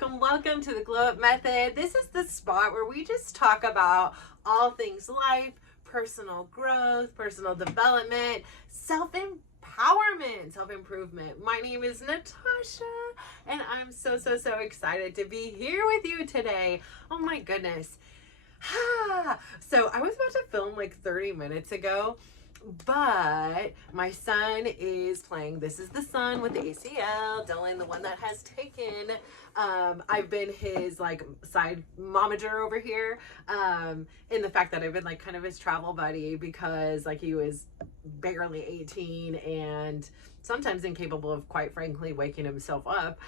welcome to the Glow Up Method. This is the spot where we just talk about all things life, personal growth, personal development, self-empowerment, self-improvement. My name is Natasha, and I'm so excited to be here with you today. Oh my goodness. So I was about to film like 30 minutes ago, but my son is playing This Is the Sun with the ACL. Dylan, the one that has taken, I've been his like side momager over here, in the fact that I've been like kind of his travel buddy because like he was barely 18 and sometimes incapable of, quite frankly, waking himself up.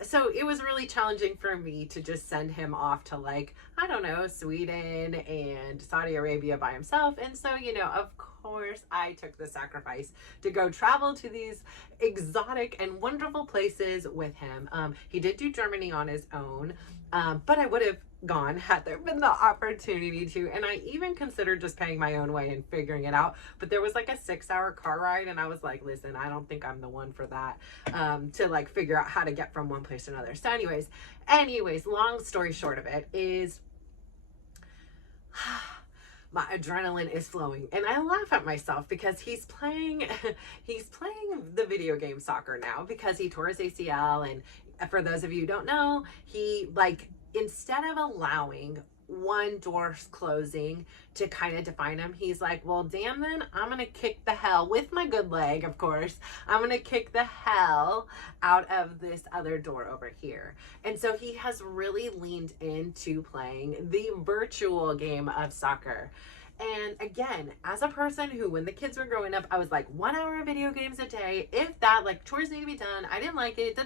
So it was really challenging for me to just send him off to like, I don't know, Sweden and Saudi Arabia by himself. And so, you know, of course, I took the sacrifice to go travel to these exotic and wonderful places with him. He did do Germany on his own, but I would have gone had there been the opportunity to, and I even considered just paying my own way and figuring it out, but there was like a 6-hour car ride and I was like, listen, I don't think I'm the one for that, to like figure out how to get from one place to another. So anyways, long story short of it is my adrenaline is flowing and I laugh at myself because he's playing the video game soccer now because he tore his ACL. And for those of you who don't know, he like, instead of allowing one door closing to kind of define him, he's like, well, damn, then I'm gonna kick the hell with my good leg, of course. I'm gonna kick the hell out of this other door over here. And so he has really leaned into playing the virtual game of soccer. And again, as a person who, when the kids were growing up, I was like, 1 hour of video games a day, if that, like chores need to be done, I didn't like it,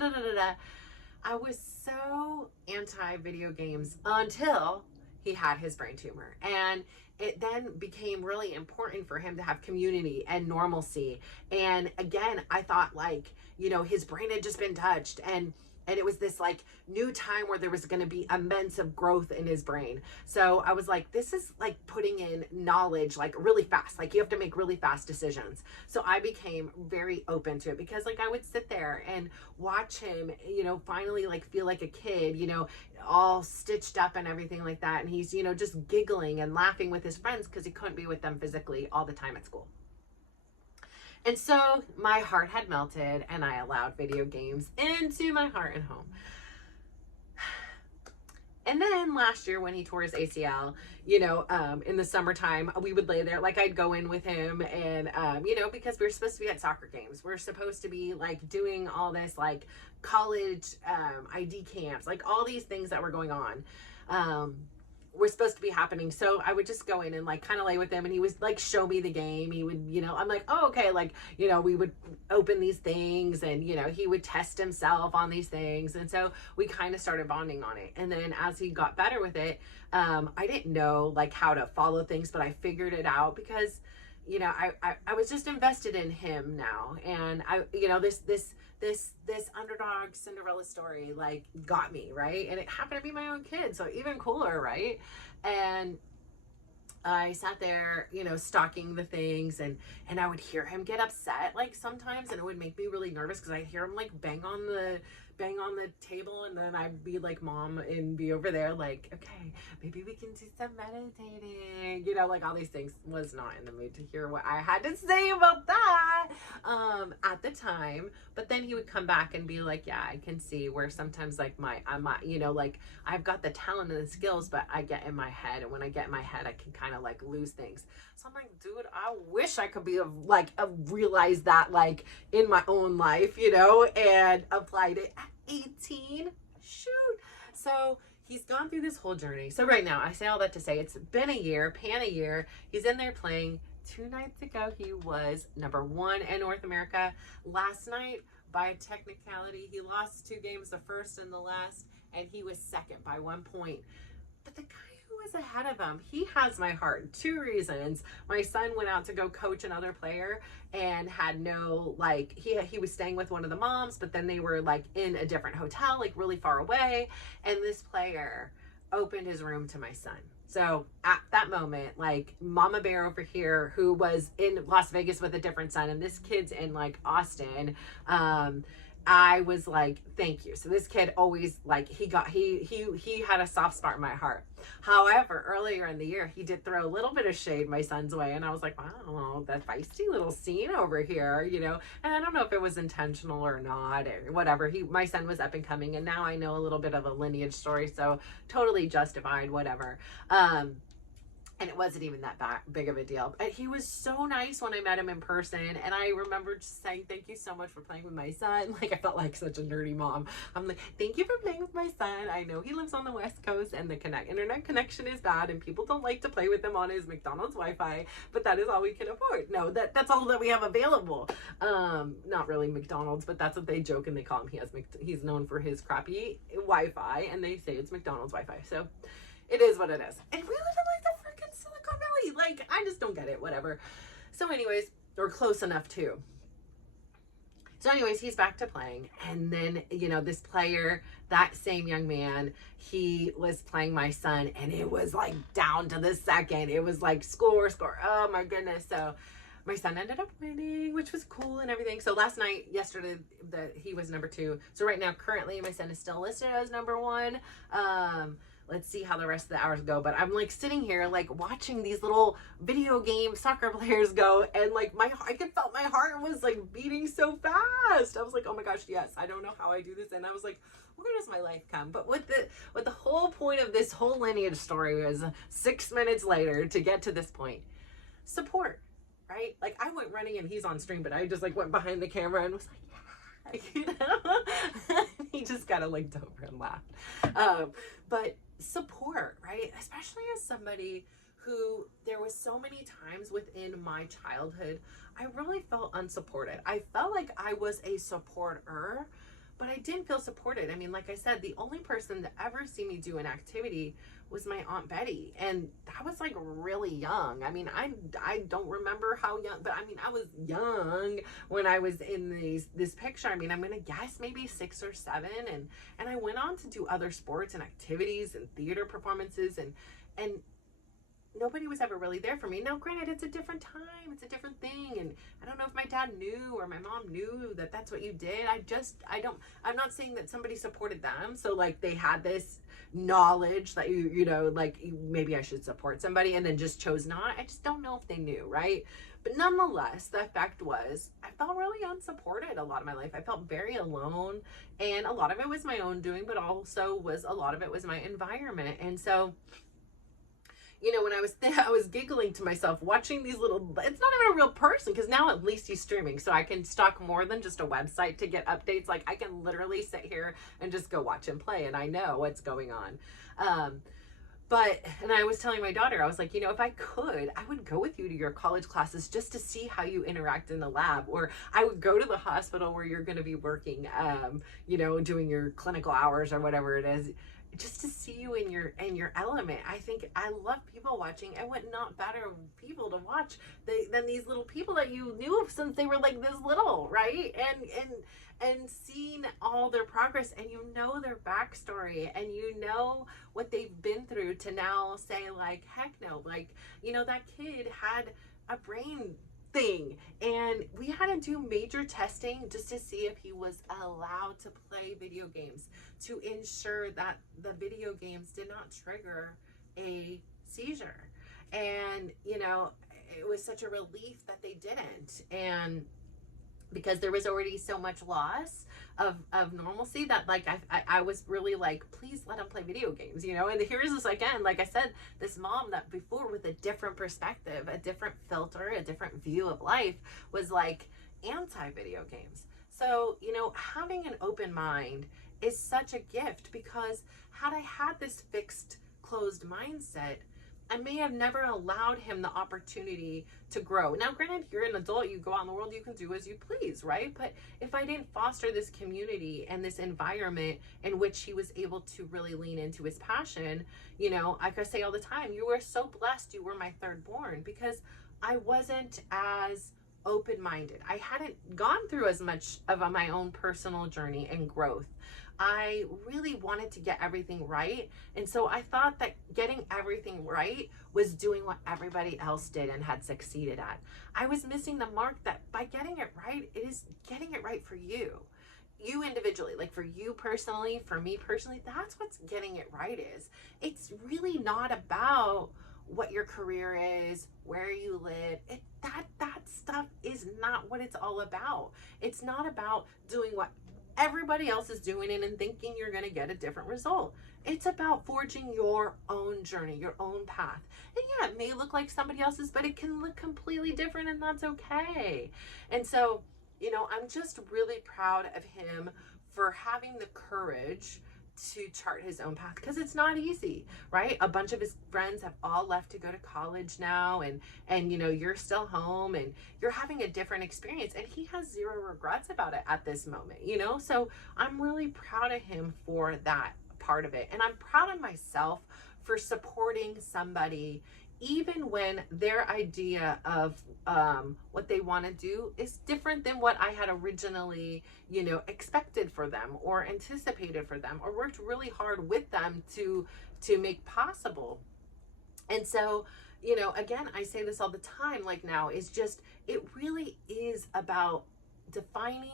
I was so anti video games until he had his brain tumor. And it then became really important for him to have community and normalcy. And again, I thought like, you know, his brain had just been touched and it was this like new time where there was going to be immense of growth in his brain. So I was like, this is like putting in knowledge like really fast. Like you have to make really fast decisions. So I became very open to it because like I would sit there and watch him, you know, finally like feel like a kid, you know, all stitched up and everything like that. And he's, you know, just giggling and laughing with his friends because he couldn't be with them physically all the time at school. And so my heart had melted and I allowed video games into my heart and home. And then last year when he tore his ACL, you know, in the summertime, we would lay there, like I'd go in with him and, you know, because we were supposed to be at soccer games. We're supposed to be like doing all this like college ID camps, like all these things that were going on. Were supposed to be happening. So I would just go in and like kind of lay with him and he was like show me the game. He would, you know, I'm like, oh, okay, like, you know, we would open these things and, you know, he would test himself on these things. And so we kind of started bonding on it. And then as he got better with it, I didn't know like how to follow things, but I figured it out because, you know, I was just invested in him now. And I, you know, this underdog Cinderella story like got me, right? And it happened to be my own kid, so even cooler, right? And I sat there, you know, stocking the things and I would hear him get upset like sometimes and it would make me really nervous because I'd hear him like bang on the table and then I'd be like mom and be over there like, okay, maybe we can do some meditating, you know, like all these things. Was not in the mood to hear what I had to say about that at the time. But then he would come back and be like, yeah, I can see where sometimes like I'm you know, like I've got the talent and the skills, but I get in my head, and when I get in my head I can kind of like lose things. So I'm like, dude, I wish I could be realize that like in my own life, you know, and applied it at 18. Shoot. So he's gone through this whole journey. So right now, I say all that to say it's been a year. He's in there playing. 2 nights ago, he was number 1 in North America. Last night, by a technicality, he lost 2 games, the first and the last, and he was second by 1 point. But the guy who was ahead of him, he has my heart. 2 reasons. My son went out to go coach another player and had no, like, he was staying with one of the moms, but then they were like in a different hotel, like really far away. And this player opened his room to my son. So at that moment, like Mama Bear over here, who was in Las Vegas with a different son, and this kid's in like Austin, I was like, thank you. So this kid always, like, he had a soft spot in my heart. However, earlier in the year, he did throw a little bit of shade my son's way, and I was like, wow, that feisty little scene over here, you know. And I don't know if it was intentional or not, or whatever. My son was up and coming, and now I know a little bit of a lineage story, so totally justified, whatever. And it wasn't even that big of a deal. But he was so nice when I met him in person. And I remember just saying, thank you so much for playing with my son. Like, I felt like such a nerdy mom. I'm like, thank you for playing with my son. I know he lives on the West Coast and the internet connection is bad and people don't like to play with him on his McDonald's Wi-Fi, but that is all we can afford. No, that's all that we have available. Not really McDonald's, but that's what they joke and they call him. He's known for his crappy Wi-Fi, and they say it's McDonald's Wi-Fi. So it is what it is. And we live in like the freaking Silicon Valley. Like, I just don't get it, whatever. So anyways, or close enough too. So anyways, he's back to playing. And then, you know, this player, that same young man, he was playing my son, and it was like down to the second. It was like score. Oh my goodness. So my son ended up winning, which was cool and everything. So yesterday, he was number 2. So right now, currently, my son is still listed as number 1. Let's see how the rest of the hours go. But I'm like sitting here, like watching these little video game soccer players go, and like I could felt my heart was like beating so fast. I was like, oh my gosh, yes, I don't know how I do this. And I was like, where does my life come? But what the whole point of this whole lineage story was 6 minutes later to get to this point. Support, right? Like, I went running and he's on stream, but I just like went behind the camera and was like, yeah, you know? He just kind of looked over and laughed. But support, right? Especially as somebody who, there was so many times within my childhood, I really felt unsupported. I felt like I was a supporter, but I didn't feel supported. I mean, like I said, the only person to ever see me do an activity was my Aunt Betty. And that was like really young. I mean, I don't remember how young, but I mean, I was young when I was in this picture. I mean, I'm going to guess maybe 6 or 7. And I went on to do other sports and activities and theater performances, and nobody was ever really there for me. Now, granted, it's a different time. It's a different thing. And I don't know if my dad knew or my mom knew that that's what you did. I'm not saying that somebody supported them. So like they had this knowledge that you know, like maybe I should support somebody and then just chose not. I just don't know if they knew, right? But nonetheless, the effect was I felt really unsupported a lot of my life. I felt very alone, and a lot of it was my own doing, but also a lot of it was my environment. And so, you know, when I was giggling to myself watching these little, it's not even a real person, because now at least he's streaming, so I can stalk more than just a website to get updates. Like, I can literally sit here and just go watch him play, and I know what's going on. And I was telling my daughter, I was like, you know, if I could, I would go with you to your college classes just to see how you interact in the lab, or I would go to the hospital where you're going to be working, you know, doing your clinical hours or whatever it is, just to see you in your element. I think I love people watching, and what not better people to watch than these little people that you knew since they were like this little, right? And seeing all their progress, and you know their backstory, and you know what they've been through to now say like, heck no, like, you know, that kid had a brain thing, and we had to do major testing just to see if he was allowed to play video games, to ensure that the video games did not trigger a seizure. And, you know, it was such a relief that they didn't. And because there was already so much loss of normalcy that like I was really like, please let him play video games, you know. And here's this again, like I said, this mom that before with a different perspective, a different filter, a different view of life, was like anti video games. So, you know, having an open mind is such a gift, because had I had this fixed, closed mindset, I may have never allowed him the opportunity to grow. Now, granted, you're an adult, you go out in the world, you can do as you please, right? But if I didn't foster this community and this environment in which he was able to really lean into his passion, you know, like I say all the time, you were so blessed you were my third born, because I wasn't as open-minded. I hadn't gone through as much of my own personal journey and growth. I really wanted to get everything right. And so I thought that getting everything right was doing what everybody else did and had succeeded at. I was missing the mark that by getting it right, it is getting it right for you. you individually, like for you personally, for me personally, that's what's getting it right is. It's really not about what your career is, where you live. That stuff is not what it's all about. It's not about doing what everybody else is doing it and thinking you're going to get a different result. It's about forging your own journey, your own path. And yeah, it may look like somebody else's, but it can look completely different, and that's okay. And so, I'm just really proud of him for having the courage to chart his own path, because it's not easy, right? A bunch of his friends have all left to go to college now, and you're still home and you're having a different experience, and he has zero regrets about it at this moment. So I'm really proud of him for that part of it, and I'm proud of myself for supporting somebody even when their idea of what they want to do is different than what I had originally, expected for them or anticipated for them, or worked really hard with them to make possible. And so, again, I say this all the time, like now is just, it really is about defining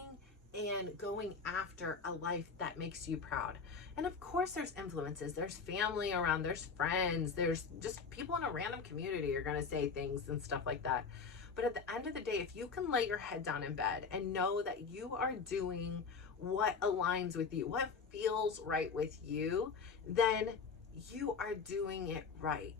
and going after a life that makes you proud. And of course there's influences, there's family around, there's friends, there's just people in a random community are going to say things and stuff like that. But at the end of the day, if you can lay your head down in bed and know that you are doing what aligns with you, what feels right with you, then you are doing it right.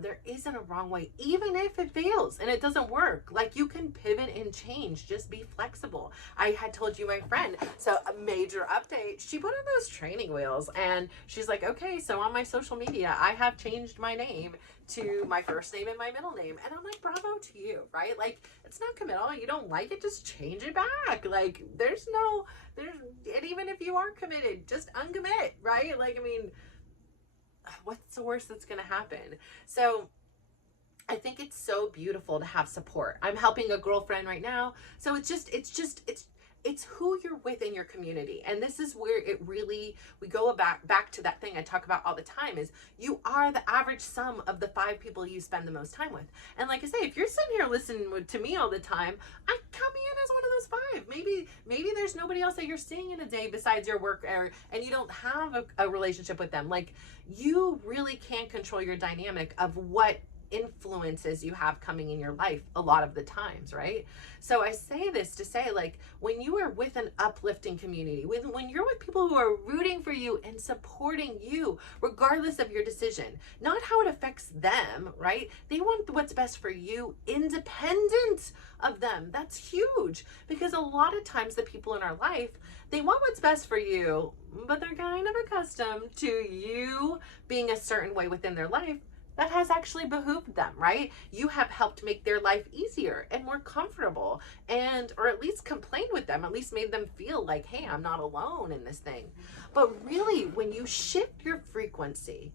There isn't a wrong way, even if it fails and it doesn't work. Like, you can pivot and change, just be flexible. I had told you my friend, so a major update, she put on those training wheels and she's like, okay, so on my social media, I have changed my name to my first name and my middle name. And I'm like, bravo to you, right? Like, it's not committal. You don't like it, just change it back. Like, and even if you are committed, just uncommit, right? Like, I mean, what's the worst that's going to happen? So I think it's so beautiful to have support. I'm helping a girlfriend right now. So it's who you're with in your community. And this is where it really, we go back to that thing I talk about all the time, is you are the average sum of the 5 people you spend the most time with. And like I say, if you're sitting here listening to me all the time, I come in as one of those 5. Maybe there's nobody else that you're seeing in a day besides your work, and you don't have a relationship with them. Like, you really can control your dynamic of what influences you have coming in your life a lot of the times, right? So I say this to say, like, when you are with an uplifting community, when you're with people who are rooting for you and supporting you regardless of your decision, not how it affects them, right? They want what's best for you independent of them. That's huge, because a lot of times the people in our life, they want what's best for you, but they're kind of accustomed to you being a certain way within their life that has actually behooved them, right? You have helped make their life easier and more comfortable, or at least complained with them, at least made them feel like, hey, I'm not alone in this thing. But really, when you shift your frequency,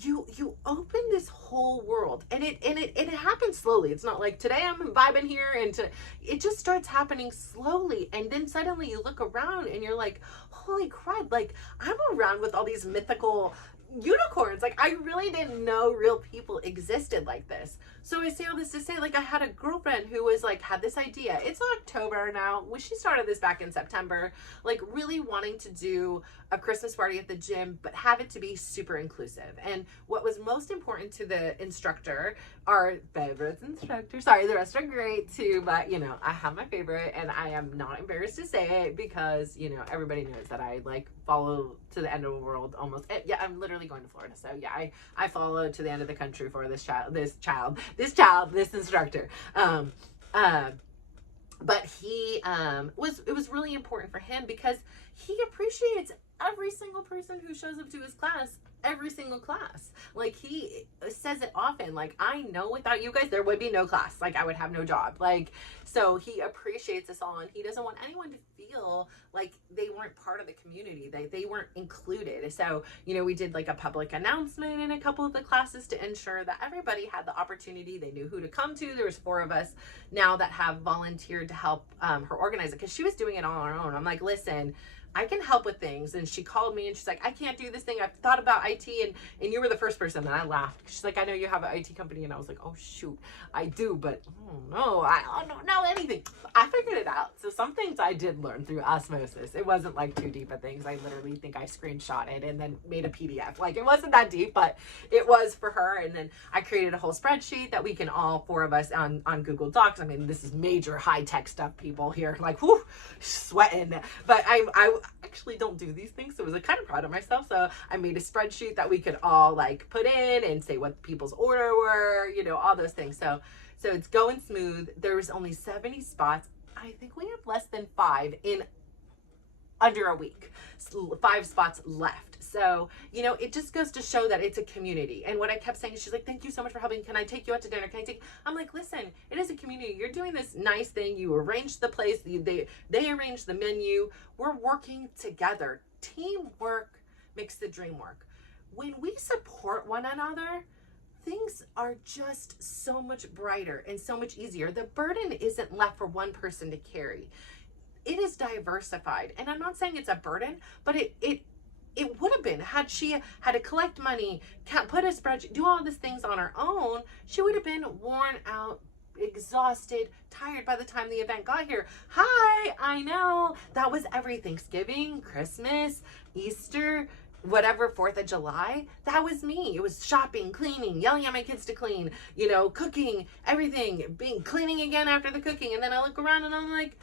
you open this whole world, and it happens slowly. It's not like today I'm vibing here, it just starts happening slowly, and then suddenly you look around and you're like, holy crap, like, I'm around with all these mythical unicorns. Like, I really didn't know real people existed like this. So I say all this to say, like, I had a girlfriend who was like, had this idea. It's October now. She started this back in September, like, really wanting to do a Christmas party at the gym, but have it to be super inclusive. And what was most important to the instructor, our favorite instructor, sorry, the rest are great too, but I have my favorite, and I am not embarrassed to say it, because everybody knows that I like follow to the end of the world almost. Yeah, I'm literally going to Florida, so yeah, I follow to the end of the country for this instructor. But it was really important for him, because he appreciates every single person who shows up to his class, every single class. Like, he says it often, like, I know without you guys there would be no class, like, I would have no job. Like, so he appreciates us all, and he doesn't want anyone to feel like they weren't part of the community, they weren't included. So we did like a public announcement in a couple of the classes to ensure that everybody had the opportunity, they knew who to come to. There was 4 of us now that have volunteered to help her organize it, because she was doing it all on her own. I'm like, listen, I can help with things. And she called me and she's like, I can't do this thing. I've thought about IT, and you were the first person. And I laughed. She's like, I know you have an IT company. And I was like, oh shoot, I do, but no, I don't know anything. I figured it out. So some things I did learn through osmosis. It wasn't like too deep of things. I literally think I screenshot it and then made a PDF. Like, it wasn't that deep, but it was for her. And then I created a whole spreadsheet that we can all four of us on Google Docs. I mean, this is major high tech stuff, people here, like, whoo, sweating. But I actually don't do these things, so I was kind of proud of myself. So I made a spreadsheet that we could all like put in and say what people's order were, you know, all those things. So it's going smooth. There was only 70 spots. I think we have less than 5 in under a week, 5 spots left. So, you know, it just goes to show that it's a community. And what I kept saying, she's like, thank you so much for helping. Can I take you out to dinner? Can I take, I'm like, listen, it is a community. You're doing this nice thing. You arranged the place. They arranged the menu. We're working together. Teamwork makes the dream work. When we support one another, things are just so much brighter and so much easier. The burden isn't left for one person to carry. It is diversified. And I'm not saying it's a burden, but it would have been, had she had to collect money, put a spreadsheet, do all these things on her own, she would have been worn out, exhausted, tired by the time the event got here. Hi, I know. That was every Thanksgiving, Christmas, Easter, whatever, 4th of July. That was me. It was shopping, cleaning, yelling at my kids to clean, you know, cooking, everything, cleaning again after the cooking. And then I look around and I'm like,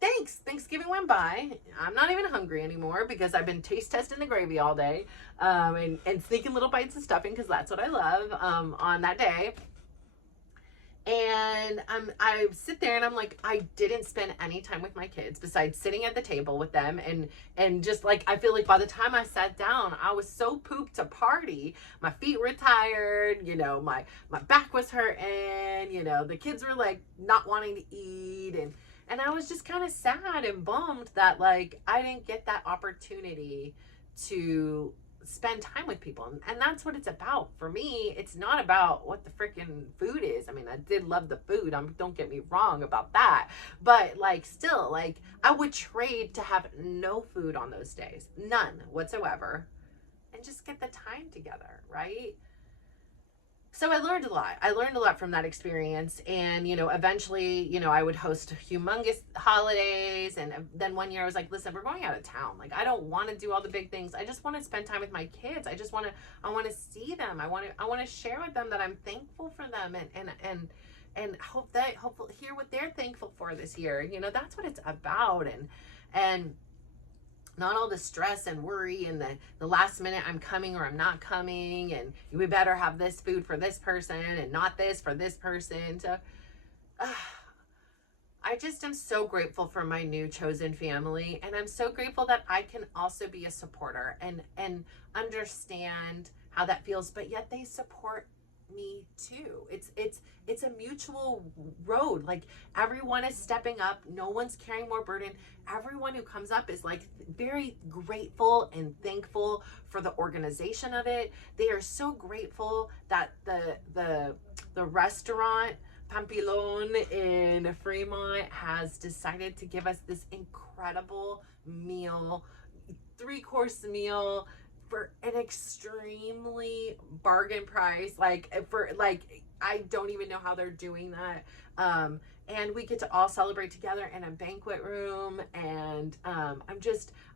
thanks. Thanksgiving went by. I'm not even hungry anymore because I've been taste testing the gravy all day, and sneaking little bites of stuffing because that's what I love on that day. And I sit there and I'm like, I didn't spend any time with my kids besides sitting at the table with them, and just like, I feel like by the time I sat down, I was so pooped to party. My feet were tired, you know, my back was hurting, you know, the kids were like not wanting to eat, and I was just kind of sad and bummed that like I didn't get that opportunity to spend time with people. And that's what it's about. For me, it's not about what the freaking food is. I mean, I did love the food. Don't get me wrong about that. But like, still, like, I would trade to have no food on those days. None whatsoever. And just get the time together, right? So I learned a lot. I learned a lot from that experience. And, you know, eventually, you know, I would host humongous holidays. And then one year I was like, listen, we're going out of town. Like, I don't want to do all the big things. I just want to spend time with my kids. I want to see them. I want to share with them that I'm thankful for them, and hopefully hear what they're thankful for this year. You know, that's what it's about. And not all the stress and worry and the last minute I'm coming or I'm not coming, and we better have this food for this person and not this for this person. So I just am so grateful for my new chosen family, and I'm so grateful that I can also be a supporter and understand how that feels, but yet they support me too. It's a mutual road. Like, everyone is stepping up. No one's carrying more burden. Everyone who comes up is like very grateful and thankful for the organization of it. They are so grateful that the restaurant Pampilon in Fremont has decided to give us this incredible meal, 3-course meal, for an extremely bargain price. I don't even know how they're doing that. And we get to all celebrate together in a banquet room. And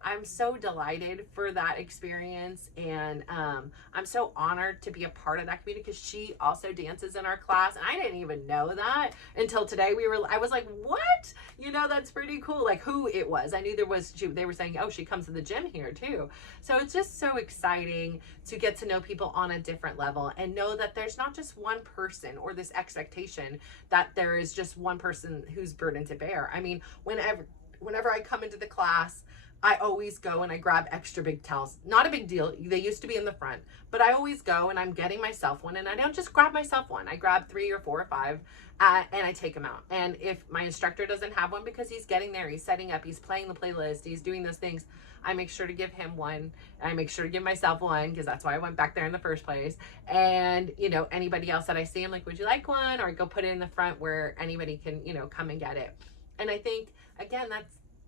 I'm so delighted for that experience. And I'm so honored to be a part of that community, because she also dances in our class. And I didn't even know that until today. I was like, what? You know, that's pretty cool. Like, who it was. I knew they were saying, oh, she comes to the gym here too. So it's just so exciting to get to know people on a different level and know that there's not just one person or this expectation that there is just one person who's burden to bear. I mean, whenever I come into the class, I always go and I grab extra big towels. Not a big deal. They used to be in the front, but I always go and I'm getting myself one, and I don't just grab myself one. I grab 3 or 4 or 5 and I take them out. And if my instructor doesn't have one, because he's getting there, he's setting up, he's playing the playlist, he's doing those things, I make sure to give him one. I make sure to give myself one, because that's why I went back there in the first place. And, you know, anybody else that I see, I'm like, would you like one? Or I go put it in the front where anybody can, you know, come and get it. And I think, again,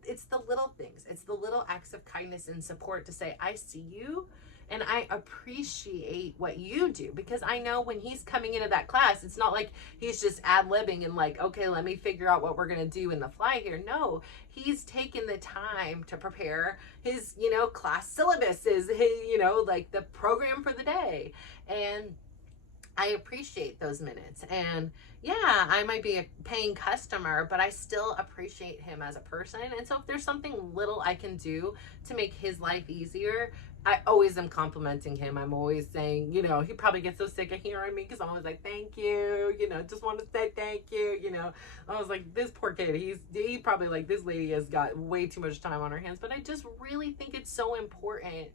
it's the little things. It's the little acts of kindness and support to say, I see you and I appreciate what you do, because I know when he's coming into that class, it's not like he's just ad-libbing and like, okay, let me figure out what we're going to do in the fly here. No, he's taken the time to prepare his, class syllabus, is his, like the program for the day. And I appreciate those minutes. And yeah, I might be a paying customer, but I still appreciate him as a person. And so if there's something little I can do to make his life easier, I always am complimenting him. I'm always saying, he probably gets so sick of hearing me because I'm always like, thank you, just want to say thank you, I was like, this poor kid, he probably like, this lady has got way too much time on her hands. But I just really think it's so important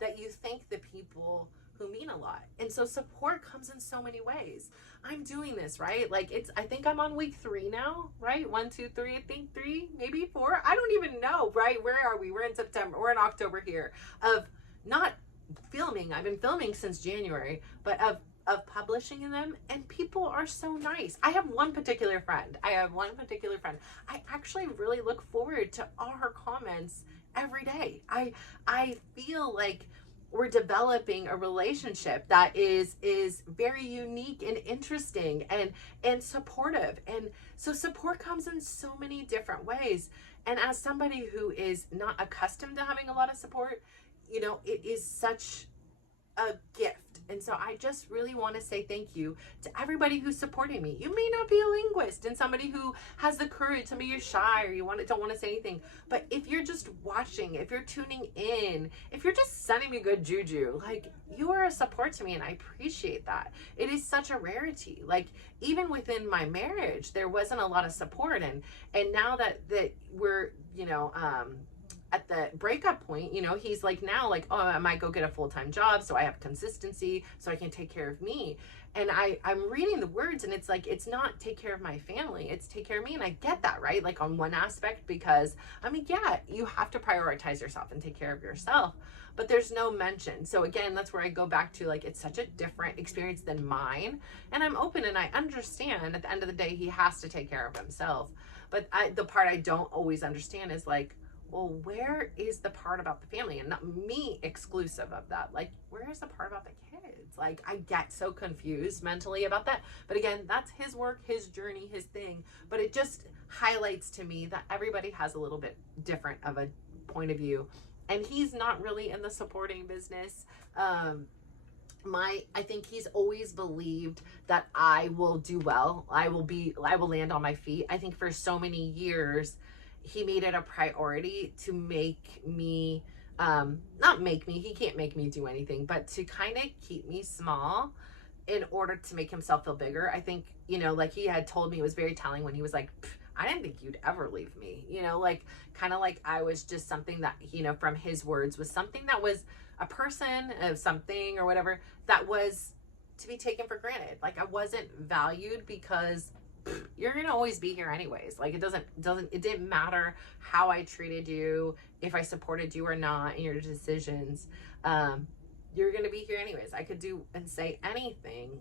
that you thank the people who mean a lot. And so support comes in so many ways. I'm doing this, right? Like I think I'm on week 3 now, right? 1, 2, 3, I think 3, maybe 4. I don't even know, right? Where are we? We're in September, we're in October here, of not filming. I've been filming since January, but of publishing them, and people are so nice. I have one particular friend. I actually really look forward to all her comments every day. I feel like we're developing a relationship that is very unique and interesting and supportive. And so support comes in so many different ways. And as somebody who is not accustomed to having a lot of support, it is such a gift. And so I just really want to say thank you to everybody who's supporting me. You may not be a linguist and somebody who has the courage, somebody you're shy or you don't want to say anything. But if you're just watching, if you're tuning in, if you're just sending me good juju, like, you are a support to me, and I appreciate that. It is such a rarity. Like, even within my marriage, there wasn't a lot of support. And now that we're, at the breakup point, he's like, now, like, oh, I might go get a full-time job so I have consistency so I can take care of me. And I'm reading the words, and it's like, it's not take care of my family, it's take care of me. And I get that, right? Like, on one aspect, because yeah, you have to prioritize yourself and take care of yourself, but there's no mention. So again, that's where I go back to, like, it's such a different experience than mine, and I'm open and I understand at the end of the day he has to take care of himself. But the part I don't always understand is like, well, where is the part about the family? And not me exclusive of that. Like, where is the part about the kids? Like, I get so confused mentally about that. But again, that's his work, his journey, his thing. But it just highlights to me that everybody has a little bit different of a point of view. And he's not really in the supporting business. I think he's always believed that I will do well. I will land on my feet. I think for so many years, he made it a priority to make me, he can't make me do anything, but to kind of keep me small in order to make himself feel bigger. I think, like he had told me, it was very telling when he was like, I didn't think you'd ever leave me, like, kind of like I was just something that, from his words, was something that was a person of something or whatever that was to be taken for granted. Like, I wasn't valued because you're gonna always be here anyways. Like, it didn't matter how I treated you, if I supported you or not in your decisions. You're gonna be here anyways. I could do and say anything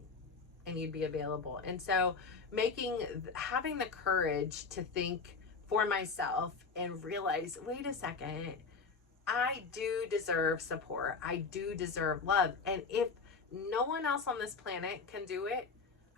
and you'd be available. And so having the courage to think for myself and realize, wait a second, I do deserve support, I do deserve love, and if no one else on this planet can do it,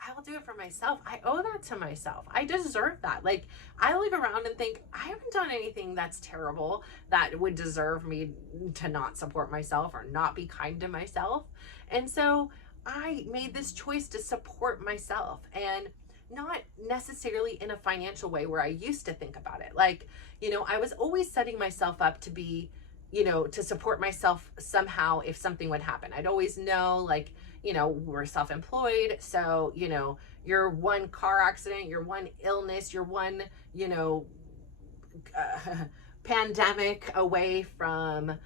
I will do it for myself. I owe that to myself. I deserve that. Like, I look around and think, I haven't done anything that's terrible that would deserve me to not support myself or not be kind to myself. And so I made this choice to support myself, and not necessarily in a financial way where I used to think about it. Like, I was always setting myself up to be, to support myself somehow if something would happen. I'd always know, like, we're self-employed. So, your one car accident, your one illness, your one, pandemic away from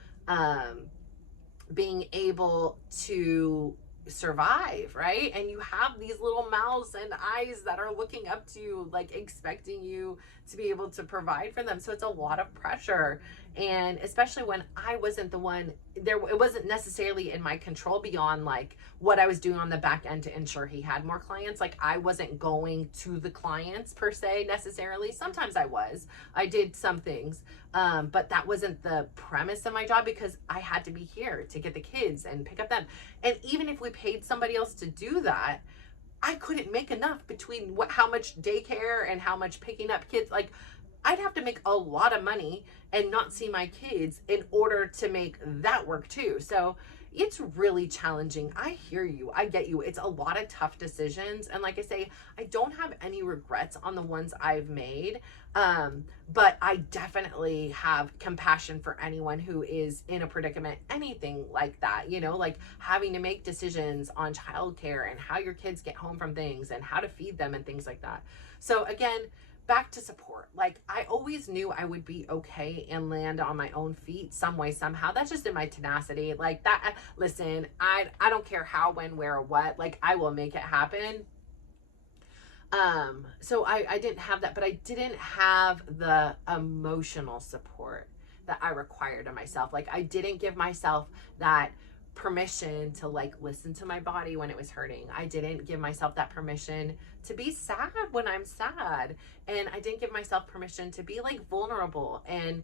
being able to survive, right? And you have these little mouths and eyes that are looking up to you, like expecting you to be able to provide for them. So it's a lot of pressure. And especially when I wasn't the one there, it wasn't necessarily in my control beyond like what I was doing on the back end to ensure he had more clients. Like I wasn't going to the clients per se necessarily. Sometimes I did some things, but that wasn't the premise of my job, because I had to be here to get the kids and pick up them. And even if we paid somebody else to do that, I couldn't make enough between how much daycare and how much picking up kids. Like I'd have to make a lot of money and not see my kids in order to make that work too. So it's really challenging. I hear you. I get you. It's a lot of tough decisions. And like I say, I don't have any regrets on the ones I've made. But I definitely have compassion for anyone who is in a predicament, anything like that, you know, like having to make decisions on childcare and how your kids get home from things and how to feed them and things like that. So again, back to support. Like I always knew I would be okay and land on my own feet some way, somehow. That's just in my tenacity. Like that, listen, I don't care how, when, where, or what, like I will make it happen. So I didn't have that, but I didn't have the emotional support that I required of myself. Like I didn't give myself that permission to like listen to my body when it was hurting. I didn't give myself that permission to be sad when I'm sad. And I didn't give myself permission to be like vulnerable and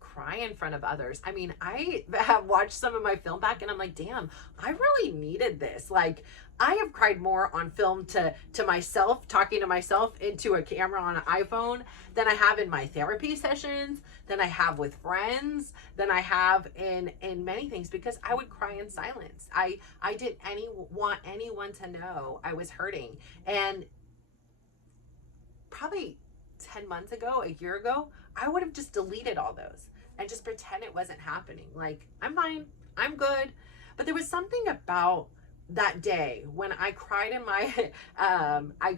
cry in front of others. I mean, I have watched some of my film back and I'm like, damn, I really needed this. Like I have cried more on film to myself, talking to myself into a camera on an iPhone, than I have in my therapy sessions, than I have with friends, than I have in many things, because I would cry in silence. I didn't want anyone to know I was hurting. And probably 10 months ago, a year ago, I would have just deleted all those and just pretend it wasn't happening. Like, I'm fine, I'm good. But there was something about that day when I cried in my,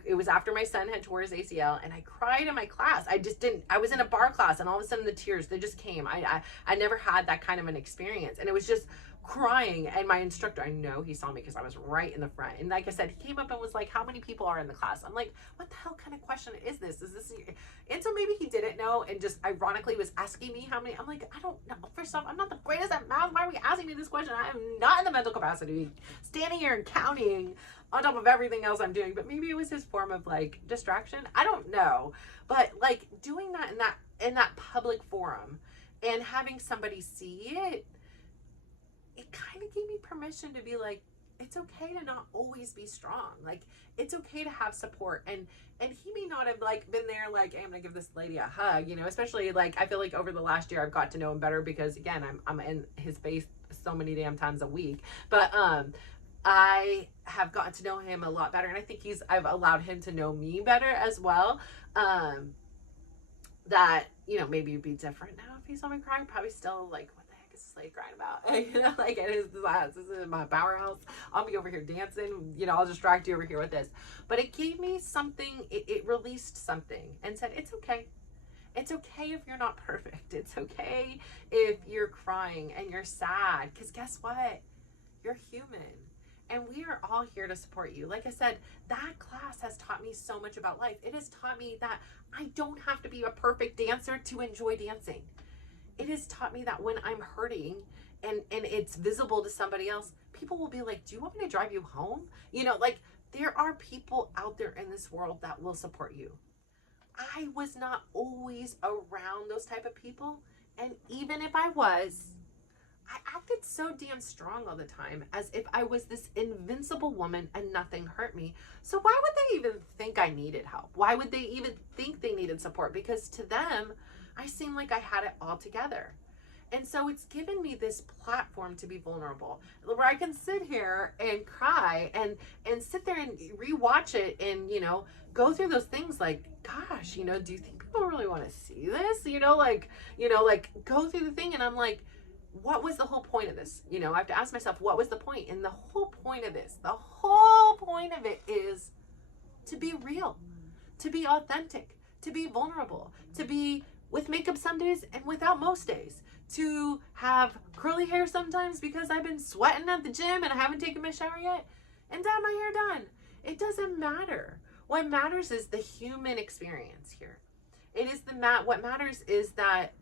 it was after my son had tore his ACL, and I cried in my class. I was in a bar class, and all of a sudden the tears, they just came. I never had that kind of an experience. And it was just crying. And my instructor, I know he saw me because I was right in the front. And like I said, he came up and was like, how many people are in the class? I'm like, what the hell kind of question is this? And so maybe he didn't know and just ironically was asking me how many. I'm like, I don't know. First off, I'm not the greatest at math. Why are we asking me this question? I am not in the mental capacity standing here and counting on top of everything else I'm doing. But maybe it was his form of like distraction. I don't know. But like doing that in that public forum and having somebody see it, it kind of gave me permission to be like, it's okay to not always be strong. Like, it's okay to have support. And he may not have like been there like, hey, I'm gonna give this lady a hug, you know, especially like, I feel like over the last year I've got to know him better, because again, I'm in his face so many damn times a week. But I have gotten to know him a lot better. And I think I've allowed him to know me better as well. That, you know, maybe it'd be different now if he saw me crying. Probably still like, like crying about, you know, like it is this is my powerhouse. I'll be over here dancing, you know, I'll distract you over here with this. But it gave me something, it released something and said, it's okay. It's okay if you're not perfect. It's okay if you're crying and you're sad, because guess what? You're human. And we are all here to support you. Like I said, that class has taught me so much about life. It has taught me that I don't have to be a perfect dancer to enjoy dancing. It has taught me that when I'm hurting and it's visible to somebody else, people will be like, do you want me to drive you home? You know, like there are people out there in this world that will support you. I was not always around those type of people. And even if I was, I acted so damn strong all the time, as if I was this invincible woman and nothing hurt me. So why would they even think I needed help? Why would they even think they needed support? Because to them, I seemed like I had it all together. And so it's given me this platform to be vulnerable, where I can sit here and cry and sit there and rewatch it and, you know, go through those things like, gosh, you know, do you think people really want to see this? You know, like go through the thing. And I'm like, what was the whole point of this? You know, I have to ask myself, what was the point? And the whole point of this, the whole point of it is to be real, to be authentic, to be vulnerable, to be with makeup some days and without most days, to have curly hair sometimes because I've been sweating at the gym and I haven't taken my shower yet, and to have my hair done. It doesn't matter. What matters is the human experience here. It is what matters is that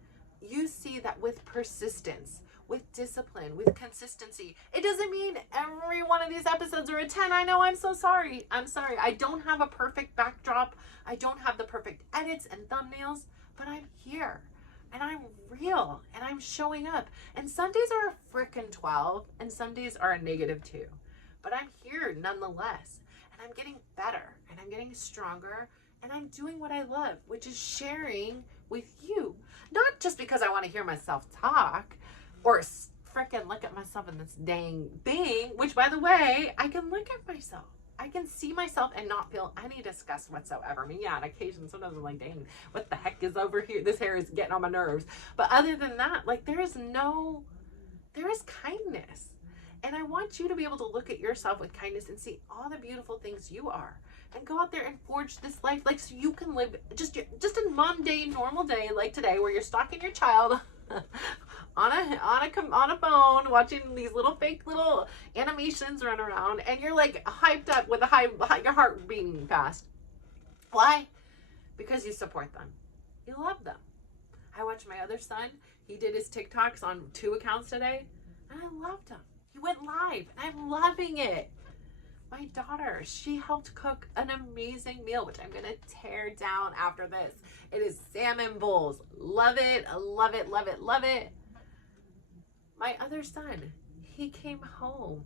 you see that with persistence, with discipline, with consistency. It doesn't mean every one of these episodes are a 10. I know, I'm so sorry. I'm sorry. I don't have a perfect backdrop. I don't have the perfect edits and thumbnails, but I'm here and I'm real and I'm showing up. And some days are a frickin' 12 and some days are a -2. But I'm here nonetheless. And I'm getting better and I'm getting stronger and I'm doing what I love, which is sharing with you. Not just because I want to hear myself talk or frickin' look at myself in this dang thing, which by the way, I can look at myself. I can see myself and not feel any disgust whatsoever. I mean, yeah, on occasion, sometimes I'm like, dang, what the heck is over here? This hair is getting on my nerves. But other than that, like there is kindness. And I want you to be able to look at yourself with kindness and see all the beautiful things you are. And go out there and forge this life, like so you can live just a mundane, normal day like today, where you're stalking your child on a phone, watching these little fake little animations run around, and you're like hyped up with your heart beating fast. Why? Because you support them, you love them. I watched my other son. He did his TikToks on 2 accounts today, and I loved him. He went live, and I'm loving it. My daughter, she helped cook an amazing meal, which I'm going to tear down after this. It is salmon bowls. Love it. Love it. Love it. Love it. My other son, he came home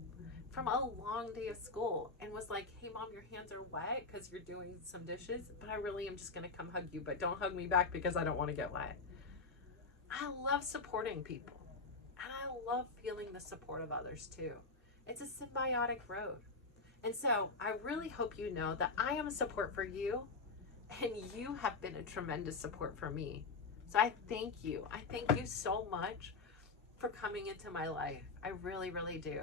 from a long day of school and was like, hey, Mom, your hands are wet because you're doing some dishes, but I really am just going to come hug you, but don't hug me back because I don't want to get wet. I love supporting people, and I love feeling the support of others too. It's a symbiotic road. And so I really hope you know that I am a support for you, and you have been a tremendous support for me. So I thank you. I thank you so much for coming into my life. I really, really do.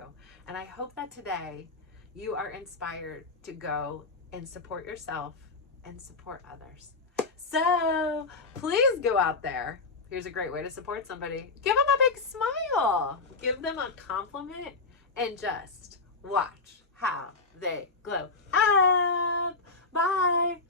And I hope that today you are inspired to go and support yourself and support others. So please go out there. Here's a great way to support somebody. Give them a big smile. Give them a compliment and just watch how they glow up. Bye.